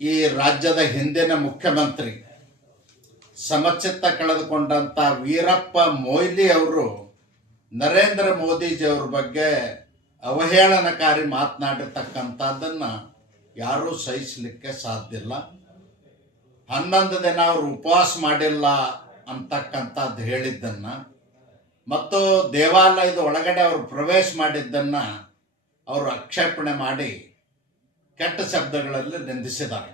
ಈ ರಾಜ್ಯದ ಹಿಂದಿನ ಮುಖ್ಯಮಂತ್ರಿ ಸಮಚಿತ್ತ ಕಳೆದುಕೊಂಡಂಥ ವೀರಪ್ಪ ಮೊಯ್ಲಿ ಅವರು ನರೇಂದ್ರ ಮೋದಿಜಿಯವ್ರ ಬಗ್ಗೆ ಅವಹೇಳನಕಾರಿ ಮಾತನಾಡಿರ್ತಕ್ಕಂಥದ್ದನ್ನು ಯಾರೂ ಸಹಿಸಲಿಕ್ಕೆ ಸಾಧ್ಯ ಇಲ್ಲ. ಹನ್ನೊಂದು ದಿನ ಅವರು ಉಪವಾಸ ಮಾಡಿಲ್ಲ ಅಂತಕ್ಕಂಥದ್ದು ಹೇಳಿದ್ದನ್ನ ಮತ್ತು ದೇವಾಲಯದ ಒಳಗಡೆ ಅವರು ಪ್ರವೇಶ ಮಾಡಿದ್ದನ್ನ ಅವರು ಆಕ್ಷೇಪಣೆ ಮಾಡಿ ಕೆಟ್ಟ ಶಬ್ದಗಳಲ್ಲಿ ನಿಂದಿಸಿದ್ದಾರೆ.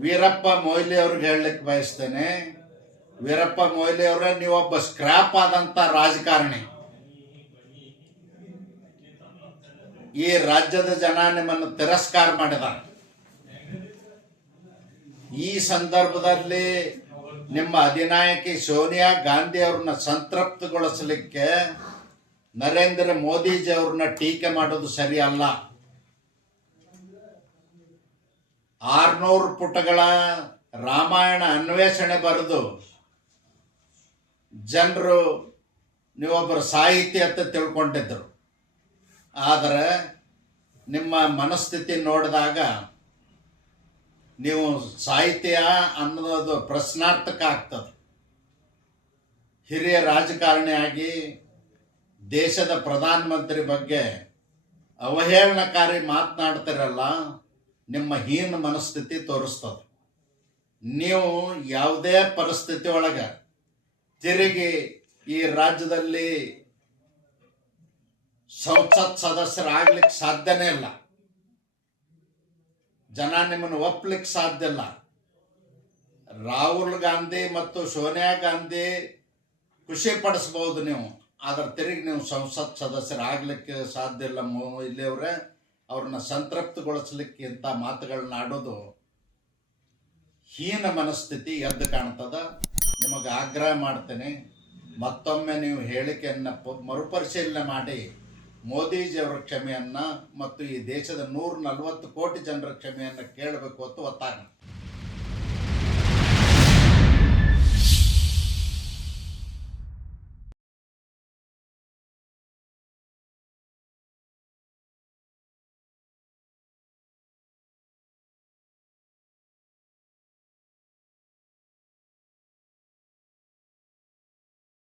ವೀರಪ್ಪ ಮೊಯ್ಲಿ ಅವ್ರಿಗೆ ಹೇಳಲಿಕ್ಕೆ ಬಯಸ್ತೇನೆ, ವೀರಪ್ಪ ಮೊಯ್ಲಿ ಅವರೇ, ನೀವೊಬ್ಬ ಸ್ಕ್ರಾಪ್ ಆದಂತ ರಾಜಕಾರಣಿ. ಈ ರಾಜ್ಯದ ಜನ ನಿಮ್ಮನ್ನು ತಿರಸ್ಕಾರ ಮಾಡಿದ್ದಾರೆ. ಈ ಸಂದರ್ಭದಲ್ಲಿ ನಿಮ್ಮ ಅಧಿನಾಯಕಿ ಸೋನಿಯಾ ಗಾಂಧಿ ಅವ್ರನ್ನ ಸಂತೃಪ್ತಿಗೊಳಿಸಲಿಕ್ಕೆ ನರೇಂದ್ರ ಮೋದಿಜಿ ಅವ್ರನ್ನ ಟೀಕೆ ಮಾಡೋದು ಸರಿ ಅಲ್ಲ. ಆರ್ನೂರು ಪುಟಗಳ ರಾಮಾಯಣ ಅನ್ವೇಷಣೆ ಬರೆದು ಜನರು ನೀವೊಬ್ಬರು ಸಾಹಿತಿ ಅಂತ ತಿಳ್ಕೊಂಡಿದ್ರು. ಆದರೆ ನಿಮ್ಮ ಮನಸ್ಥಿತಿ ನೋಡಿದಾಗ ನೀವು ಸಾಹಿತ್ಯ ಅನ್ನೋದು ಪ್ರಶ್ನಾರ್ಥಕ ಆಗ್ತದೆ. ಹಿರಿಯ ರಾಜಕಾರಣಿಯಾಗಿ ದೇಶದ ಪ್ರಧಾನಮಂತ್ರಿ ಬಗ್ಗೆ ಅವಹೇಳನಕಾರಿ ಮಾತನಾಡ್ತಿರಲ್ಲ, ನಿಮ್ಮ ಹೀನ ಮನಸ್ಥಿತಿ ತೋರಿಸ್ತದೆ. ನೀವು ಯಾವುದೇ ಪರಿಸ್ಥಿತಿ ಒಳಗೆ ತಿರುಗಿ ಈ ರಾಜ್ಯದಲ್ಲಿ ಸಂಸತ್ ಸದಸ್ಯರಾಗ್ಲಿಕ್ಕೆ ಸಾಧ್ಯನೇ ಇಲ್ಲ. ಜನ ನಿಮ್ಮನ್ನು ಒಪ್ಪಲಿಕ್ಕೆ ಸಾಧ್ಯ ಇಲ್ಲ. ರಾಹುಲ್ ಗಾಂಧಿ ಮತ್ತು ಸೋನಿಯಾ ಗಾಂಧಿ ಖುಷಿ ಪಡಿಸ್ಬೋದು ನೀವು. ಆದ್ರೆ ತೆರಿಗೆ ನೀವು ಸಂಸತ್ ಸದಸ್ಯರಾಗ್ಲಿಕ್ಕೆ ಸಾಧ್ಯ ಇಲ್ಲ ಮೋ ಇಲ್ಲಿಯವ್ರೆ, ಅವ್ರನ್ನ ಸಂತೃಪ್ತಿಗೊಳಿಸ್ಲಿಕ್ಕೆ ಇಂಥ ಮಾತುಗಳನ್ನ ಆಡೋದು ಹೀನ ಮನಸ್ಥಿತಿ ಎದ್ದು ಕಾಣ್ತದ. ನಿಮಗೆ ಆಗ್ರಹ ಮಾಡ್ತೇನೆ, ಮತ್ತೊಮ್ಮೆ ನೀವು ಹೇಳಿಕೆಯನ್ನು ಮರುಪರಿಶೀಲನೆ ಮಾಡಿ, ಮೋದಿಜಿಯವರ ಕ್ಷಮೆಯನ್ನು ಮತ್ತು ಈ ದೇಶದ ನೂರ ನಲವತ್ತು ಕೋಟಿ ಜನರ ಕ್ಷಮೆಯನ್ನು ಕೇಳಬೇಕು ಅಂತ ಒತ್ತಾಯ